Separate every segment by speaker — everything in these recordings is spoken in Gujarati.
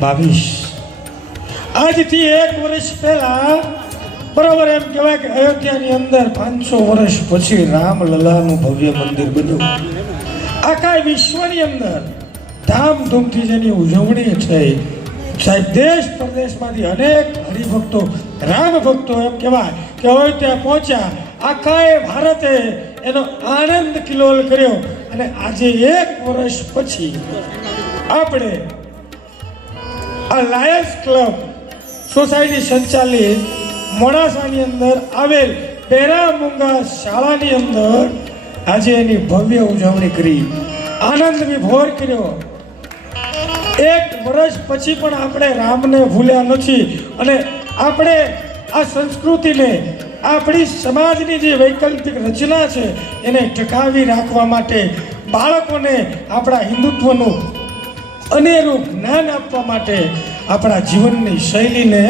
Speaker 1: બાવીસ. આજથી એક વર્ષ પહેલા, બરાબર એમ કહેવાય કે અયોધ્યાની અંદર પાંચસો વર્ષ પછી રામલલાનું ભવ્ય મંદિર બન્યું. આખા વિશ્વની અંદર ધામધૂમથી જેની ઉજવણી થઈ, સાહેબ, દેશ પ્રદેશમાંથી અનેક હરિભક્તો રામ ભક્તો એમ કહેવાય કે અયોધ્યા પહોંચ્યા. આખાએ ભારતે એનો આનંદ કિલોલ કર્યો. અને આજે એક વર્ષ પછી આપણે આ લાયન્સ ક્લબ સોસાયટી સંચાલિત મોડાસાની અંદર આવેલ પેરામુંગા શાળાની અંદર આજે એની ભવ્ય ઉજવણી કરી. આનંદ વિભોર કર્યો. એક વર્ષ પછી પણ આપણે રામને ભૂલ્યા નથી અને આપણે આ સંસ્કૃતિને, આપણી સમાજની જે વૈકલ્પિક રચના છે, એને ટકાવી રાખવા માટે બાળકોને આપણા હિન્દુત્વનું અનેરું જ્ઞાન આપવા માટે આપણા જીવનની શૈલીને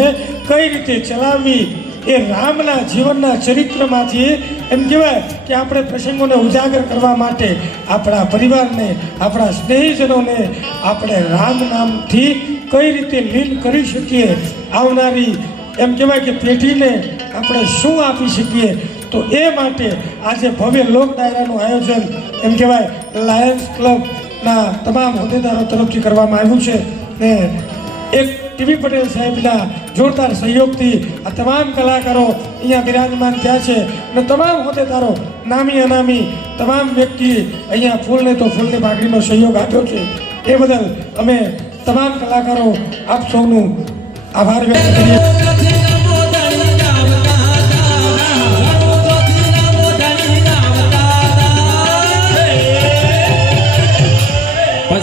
Speaker 1: કઈ રીતે ચલાવવી એ રામના જીવનના ચરિત્રમાંથી એમ કહેવાય કે આપણે પ્રસંગોને ઉજાગર કરવા માટે આપણા પરિવારને, આપણા સ્નેહીજનોને આપણે રામ નામથી કઈ રીતે લીન કરી શકીએ, આવનારી એમ કહેવાય કે પેઢીને આપણે શું આપી શકીએ, તો એ માટે આજે ભવ્ય લોક ડાયરાનું આયોજન એમ કહેવાય લાયન્સ ક્લબના તમામ હોદ્દેદારો તરફથી કરવામાં આવ્યું છે ને એક ટીવી પટેલ સાહેબના જોરદાર સહયોગથી આ તમામ કલાકારો અહીંયા બિરાજમાન થયા છે અને તમામ હોદ્દેદારો, નામી અનામી, તમામ વ્યક્તિ અહીંયા ફૂલને તો ફૂલની પાઘડીનો સહયોગ આપ્યો છે. એ બદલ અમે તમામ કલાકારો આપ સૌનું આભાર વ્યક્ત કરીએ.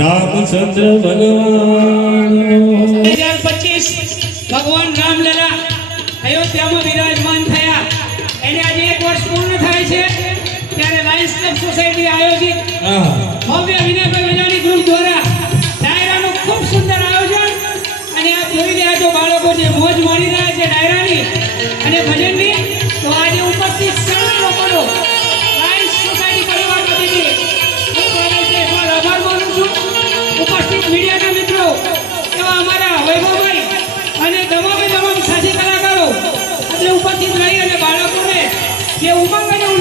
Speaker 2: રામચંદ્ર ભગવાન
Speaker 3: બે હજાર પચીસ ભગવાન રામલલા અયોધ્યામાં વિરાજમાન થયા. એને આજે એક વર્ષ પૂર્ણ થાય છે. ત્યારે લાયન્સ ક્લબ સોસાયટી આયોજિત ભવ્ય વિનયભાઈ વિનાની ગ્રુપ દ્વારા ડાયરાનું ખૂબ સુંદર આયોજન. અને આપ જોઈ રહ્યા છો બાળકો જે મોજ માણી રહ્યા છે ડાયરાની. અને ભજનની તમામે તમામ સાથી કલાકારો. આજે ઉપસ્થિત રહી અને બાળકોને જે ઉમંગ અને